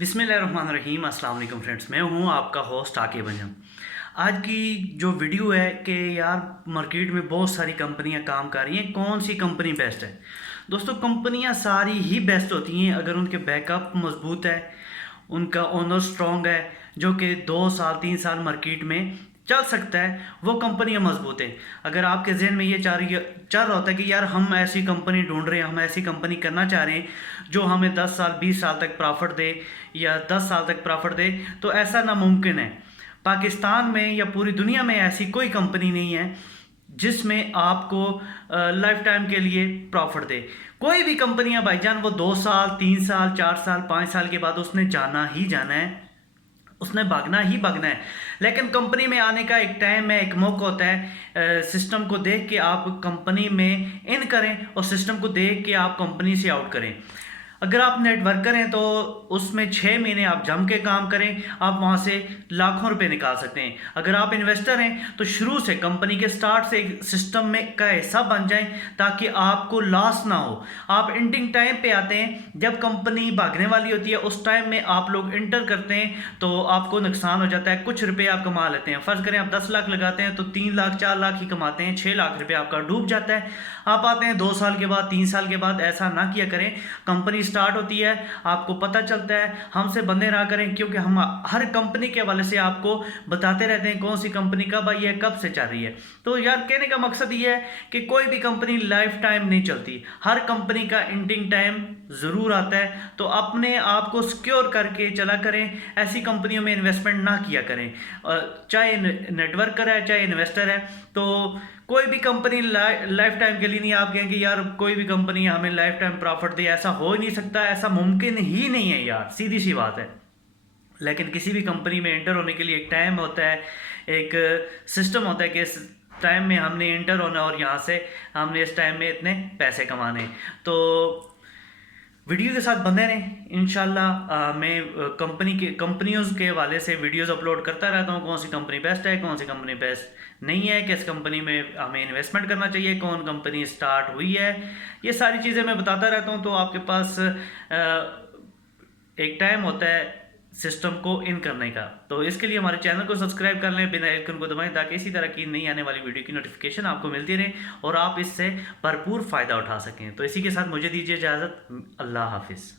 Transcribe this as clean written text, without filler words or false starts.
बिस्मिल्लाहिर्रहमानिर्रहीम। अस्सलाम वालेकुम फ्रेंड्स, मैं हूं आपका होस्ट आकिब अंजम। आज की जो वीडियो है कि यार मार्केट में बहुत सारी कंपनियां काम कर रही हैं, कौन सी कंपनी बेस्ट है। दोस्तों, कंपनियां सारी ही बेस्ट होती हैं अगर उनके बैकअप मजबूत है, उनका ओनर स्ट्रॉन्ग है, जो कि 2 साल 3 साल मार्केट में चल सकता है, वो कंपनियां मजबूत हैं। अगर आपके जहन में ये चल रहा होता है कि यार हम ऐसी कंपनी ढूंढ रहे हैं, हम ऐसी कंपनी करना चाह रहे हैं जो हमें 10 साल 20 साल तक प्रॉफिट दे या 10 साल तक प्रॉफिट दे, तो ऐसा नामुमकिन है। पाकिस्तान में या पूरी दुनिया में ऐसी कोई कंपनी नहीं है जिसमें आपको लाइफ टाइम के लिए प्रॉफिट दे। कोई भी कंपनियां भाईजान, वो 2 साल 3 साल 4 साल 5 साल के बाद उसने जाना ही जाना है, उसने भागना ही भागना है। लेकिन कंपनी में आने का एक टाइम है, एक मौका होता है। सिस्टम को देख के आप कंपनी में इन करें और सिस्टम को देख के आप कंपनी से आउट करें। अगर आप नेटवर्कर हैं तो उसमें 6 महीने आप जम के काम करें, आप वहाँ से लाखों रुपए निकाल सकते हैं। अगर आप इन्वेस्टर हैं तो शुरू से कंपनी के स्टार्ट से एक सिस्टम में का हिस्सा बन जाएं ताकि आपको लॉस ना हो। आप एंडिंग टाइम पे आते हैं, जब कंपनी भागने वाली होती है उस टाइम में आप लोग इंटर करते हैं तो आपको नुकसान हो जाता है। कुछ रुपये आप कमा लेते हैं, फ़र्ज़ करें आप 10 लाख लगाते हैं तो 3 लाख 4 लाख ही कमाते हैं, 6 लाख रुपये आपका डूब जाता है। आप आते हैं 2 साल के बाद 3 साल के बाद, ऐसा ना किया करें। कंपनी स्टार्ट होती है, आपको पता चलता है, हमसे बंदे रहा करें, क्योंकि हम हर कंपनी के हवाले से आपको बताते रहते हैं कौन सी कंपनी कब आई है, कब से चल रही है। तो यार कहने का मकसद ये है कि कोई भी कंपनी लाइफ टाइम नहीं चलती, हर कंपनी का एंडिंग टाइम ज़रूर आता है। तो अपने आप को सिक्योर करके चला करें, ऐसी कंपनियों में इन्वेस्टमेंट ना किया करें। चाहे नेटवर्कर है चाहे इन्वेस्टर है, तो कोई भी कंपनी लाइफ टाइम के लिए नहीं। आप कहें कि यार कोई भी कंपनी हमें लाइफ टाइम प्रॉफिट दे, ऐसा हो ही नहीं सकता, ऐसा मुमकिन ही नहीं है यार, सीधी सी बात है। लेकिन किसी भी कंपनी में एंटर होने के लिए एक टाइम होता है, एक सिस्टम होता है कि इस टाइम में हमने एंटर होना और यहाँ से हमने इस टाइम में इतने पैसे कमाने। तो वीडियो के साथ बने रहें इंशाल्लाह। मैं कंपनियों के हवाले से वीडियोस अपलोड करता रहता हूँ, कौन सी कंपनी बेस्ट है, कौन सी कंपनी बेस्ट नहीं है, किस कंपनी में हमें इन्वेस्टमेंट करना चाहिए, कौन कंपनी स्टार्ट हुई है, ये सारी चीज़ें मैं बताता रहता हूँ। तो आपके पास एक टाइम होता है सिस्टम को इन करने का। तो इसके लिए हमारे चैनल को सब्सक्राइब कर लें, बिना आइकन को दबाएं, ताकि इसी तरह की नई आने वाली वीडियो की नोटिफिकेशन आपको मिलती रहे और आप इससे भरपूर फ़ायदा उठा सकें। तो इसी के साथ मुझे दीजिए इजाज़त। अल्लाह हाफिज़।